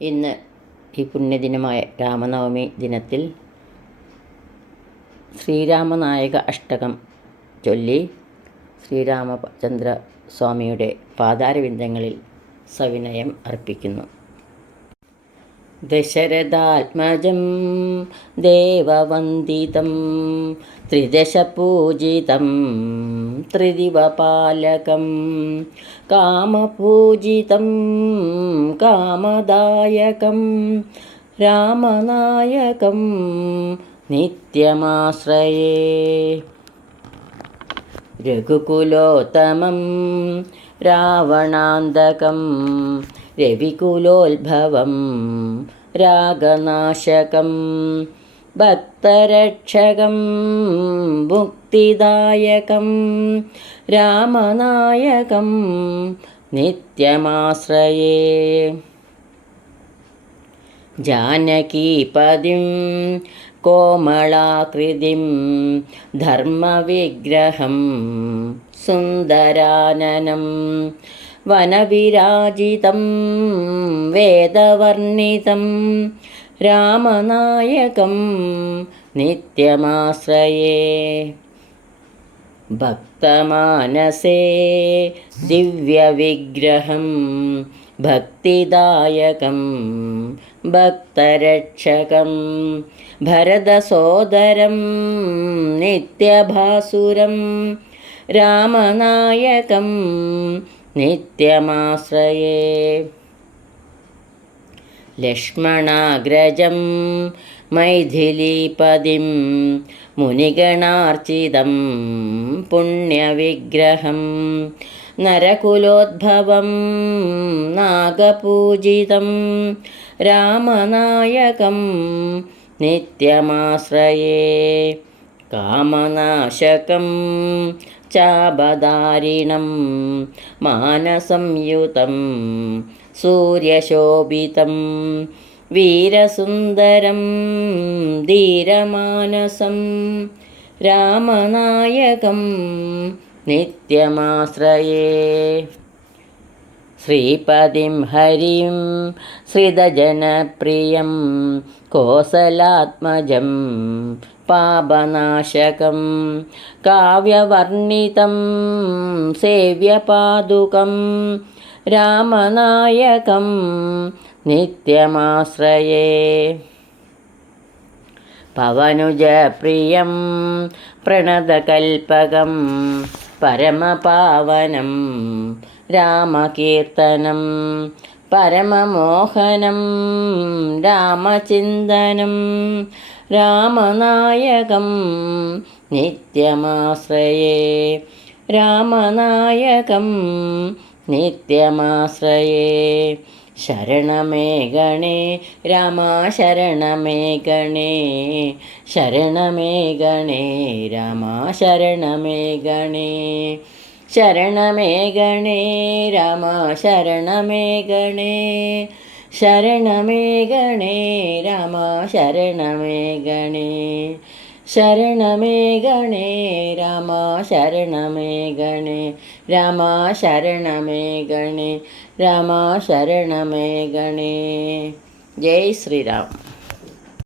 ഇന്ന് ഈ പുണ്യദിനമായ രാമനവമി ദിനത്തിൽ ശ്രീരാമനായക അഷ്ടകം ചൊല്ലി ശ്രീരാമചന്ദ്ര സ്വാമിയുടെ പാതാരവിന്ദങ്ങളിൽ സവിനയം അർപ്പിക്കുന്നു. ദശരഥാത്മജം ദേവവന്ദിതം ത്രിദശപൂജിതം ത്രിദിവപാലകം കാമപൂജിതം കാമദായകം രാമനായകം നിത്യമാശ്രയേ. രഘുകുലോത്തമം രാവണാന്തകം രവികുലോത്ഭവം രാഗനാശകം ഭക്തരക്ഷകം മുക്തിദായകം രാമനായകം നിത്യമാശ്രയേ. ജാനകീപതിം കോമളാകൃതിം ധർമ്മവിഗ്രഹം സുന്ദരാനനം വനവിരാജിതം വേദവർണിതം രാമനായകം നിത്യമാശ്രയേ. ഭക്തമാനസേ ദിവ്യവിഗ്രഹം ഭക്തിദായകം ഭക്തരക്ഷകം ഭരതസോദരം നിത്യഭാസുരം രാമനായകം നിത്യമാശ്രയേ. ലക്ഷ്മണാഗ്രജം മൈഥിലീപതിം മുനിഗണാർച്ചിതം പുണ്യവിഗ്രഹം നരകുലോദ്ഭവം നാഗപൂജിതം രാമനായകം നിത്യമാശ്രയേ. കാമനാശകം ചാപധാരിണം മാനസംയുതം സൂര്യശോഭിതം വീരസുന്ദരം ധീരമാനസം രാമനായകം നിത്യമാശ്രയേ. ശ്രീപതിം ഹരിം ശ്രിതജനപ്രിയം കോസലാത്മജം പാപനാശകം കാവ്യവർണിതം സേവ്യപാദുകം രാമനായകം നിത്യമാശ്രയേ. പവനുജപ്രിയം പ്രണതകൽപകം പരമപാവനം രാമകീർത്തനം പരമമോഹനം രാമചിന്തനം രാമനായകം നിത്യമാശ്രയേ. രാമനായകം നിത്യമാശ്രയേ. ശരണമേ ഗണേ രാമ ശരണമേ ഗണേ ശരണമേ ഗണേ രാമ ശരണമേ ഗണേ ശരണമേ ഗണേ രാമ ശരണമേ ഗണേ ശരണമേ ഗണേ രാമ ശരണമേ ഗണേ ശരണമേ ഗണേ രാമ ശരണമേ ഗണേ രാമ ശരണമേ ഗണേ രാമ ശരണമേ ഗണേ. ജയ് ശ്രീരാം.